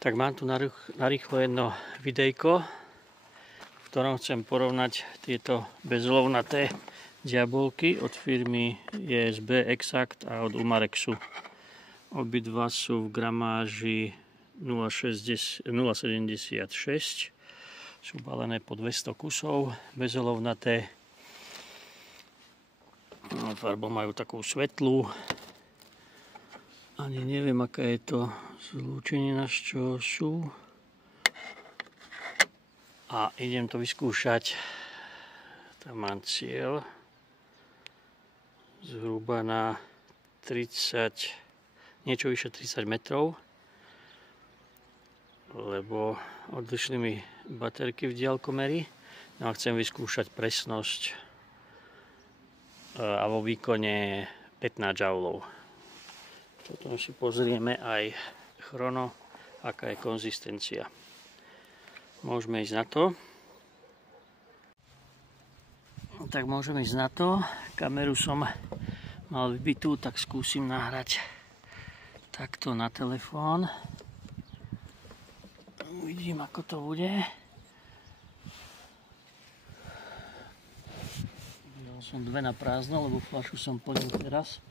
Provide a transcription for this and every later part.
Tak mám tu narýchlo jedno videjko, v ktorom chcem porovnať tieto bezolovnaté diabolky od firmy JSB Exact a od Umarexu. Obidva sú v gramáži 0,76, sú balené po 200 kusov, bezolovnaté. Farbu majú takú svetlú. Ani neviem, aká je to zlúčenina, z čoho sú. A idem to vyskúšať. Tam mám cieľ zhruba na 30, niečo vyše 30 metrov, lebo odišli mi baterky v diaľkomeri. No a chcem vyskúšať presnosť a vo výkone 15 joulov. Potom si pozrieme aj chrono, aká je konzistencia. Môžeme ísť na to. Tak môžeme ísť na to. Kameru som mal vybitú, tak skúsim nahrať takto na telefón. Uvidím, ako to bude. Dal som dve na prázdno, lebo fľašu som plnil teraz.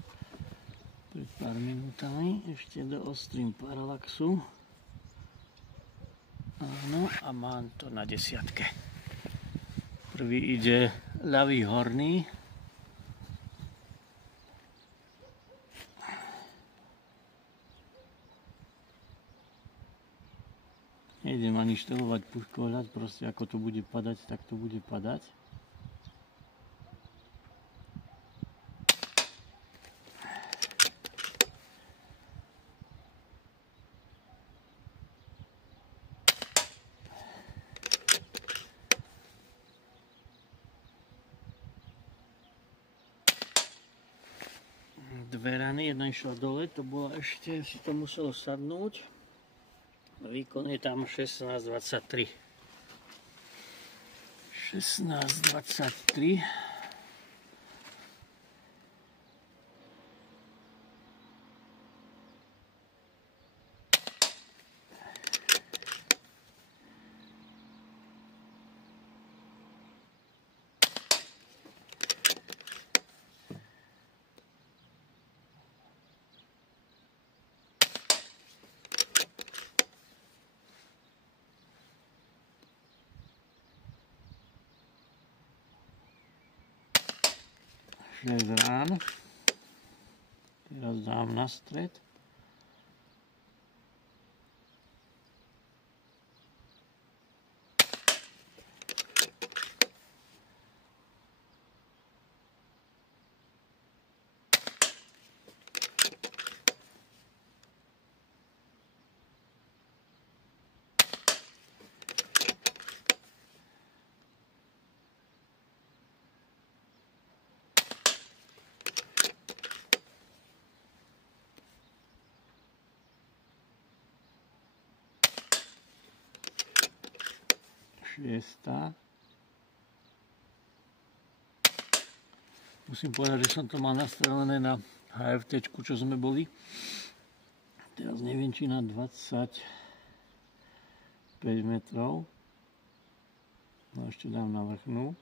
Pred pár minútami ešte doostrím parallaxu. Áno, a mám to na 10. Prvý ide ľavý horný. Nejdem ani štelovať puškohľad, proste ako to bude padať, tak to bude padať. Dve rany, jedna išla dole, to bolo ešte, si to muselo sadnúť. Výkon je tam 16,23. 16,23. Rán. Teraz dám na stred. Šiesta. Musím povedať, že som to mal nastavené na HFT, čo sme boli. Teraz neviem, či na 25 metrov. No ešte dám na vrchnú.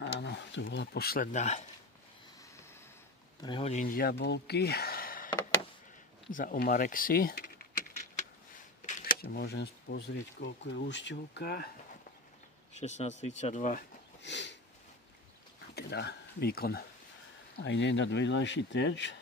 Áno, to bola posledná. Prehodím diabolky za Umarexy. Ešte môžem pozrieť, koľko je úšťovka. 16,32. Teda výkon. A ide na vedľajší terč.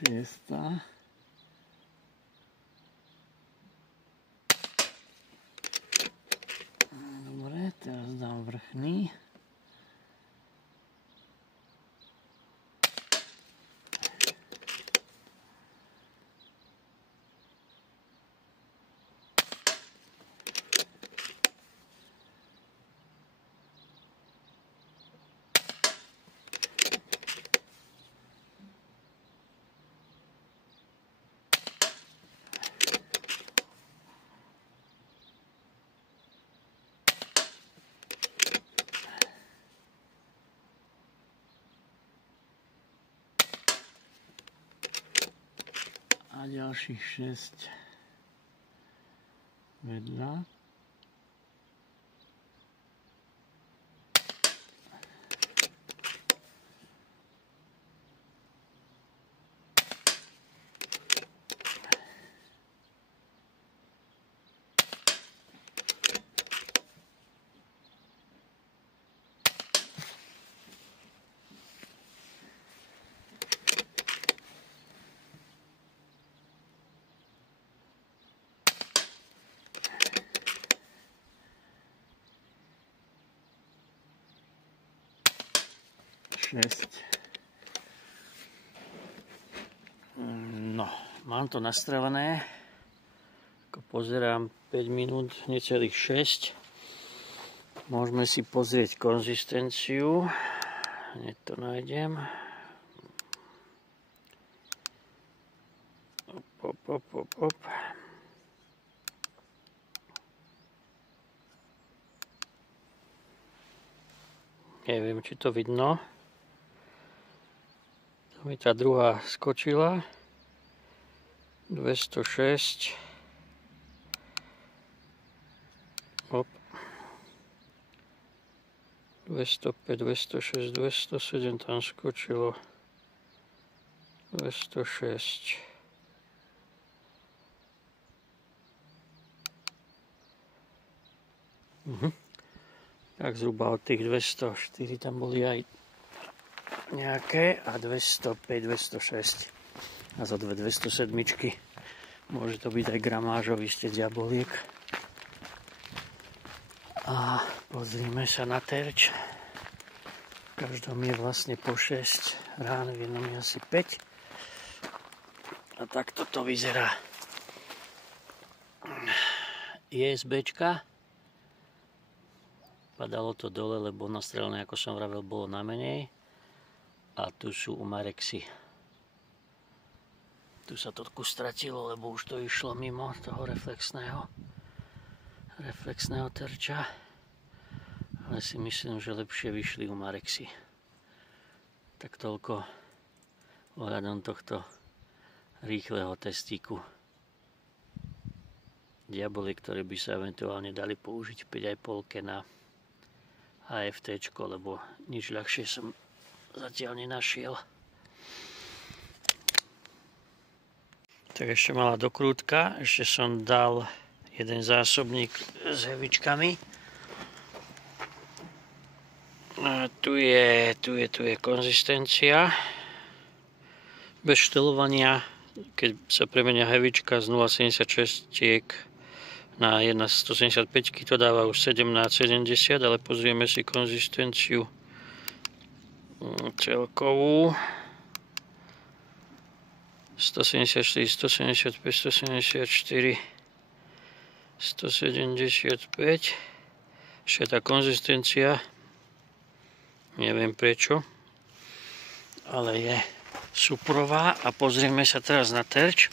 Šiesta. Dobre, teraz dám vrchný. A ďalších 6 vedľa. No, mám to nastavené. Ako pozerám 5 minút, necelých 6. Môžeme si pozrieť konzistenciu. Hneď to nájdem. Op. Neviem, či to vidno. To mi tá druhá skočila. 206. Op. 205, 206, 207 tam skočilo. 206. Tak zhruba od tých 204 tam boli aj nejaké a 205, 206 a za 207. Môže to byť aj gramážový ste diaboliek. A pozrime sa na terč. V každom je vlastne po 6 rán, v jednom je asi 5. A takto to vyzerá. ISBčka. Padalo to dole, lebo nastrelené, ako som vravel, bolo na menej. A tu sú Umarexy. Tu sa to stratilo, lebo už to išlo mimo toho reflexného terča. Ale si myslím, že lepšie vyšli Umarexy. Tak toľko ohľadom tohto rýchleho testíku. Diaboli, ktoré by sa eventuálne dali použiť v 5,5 na HFTčko, lebo nič ľahšie som zatiaľ nenašiel. Tak ešte malá dokrútka. Ešte som dal jeden zásobník s hevičkami. A tu je konzistencia. Bez štelovania, keď sa premenia hevička z 0,76 na 1,175 to dáva už 17,70, ale pozrieme si konzistenciu celkovú. 174, 175, 174, 175. Ešte tá konzistencia, neviem prečo, ale je suprová. A pozrieme sa teraz na terč.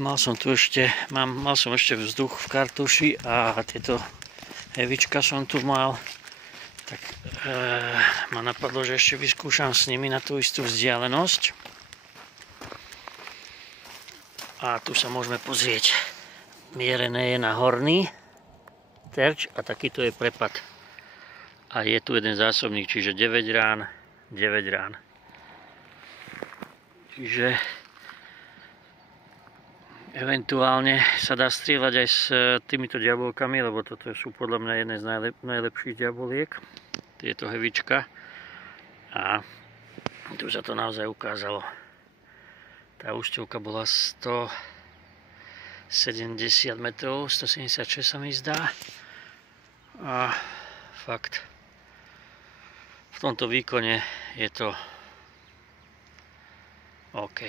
Mal som ešte vzduch v kartuši a tieto hevička som tu mal. Tak ma napadlo, že ešte vyskúšam s nimi na tú istú vzdialenosť. A tu sa môžeme pozrieť. Mierené je na horný terč a takýto je prepad. A je tu jeden zásobník, čiže 9 rán, 9 rán. Čiže eventuálne sa dá strieľať aj s týmito diabolkami, lebo toto sú podľa mňa jedné z najlepších diaboliek. Tieto hevička. A Tu sa to naozaj ukázalo. Tá úšťovka bola 170 metrov, 176 sa mi zdá. A fakt, v tomto výkone je to OK.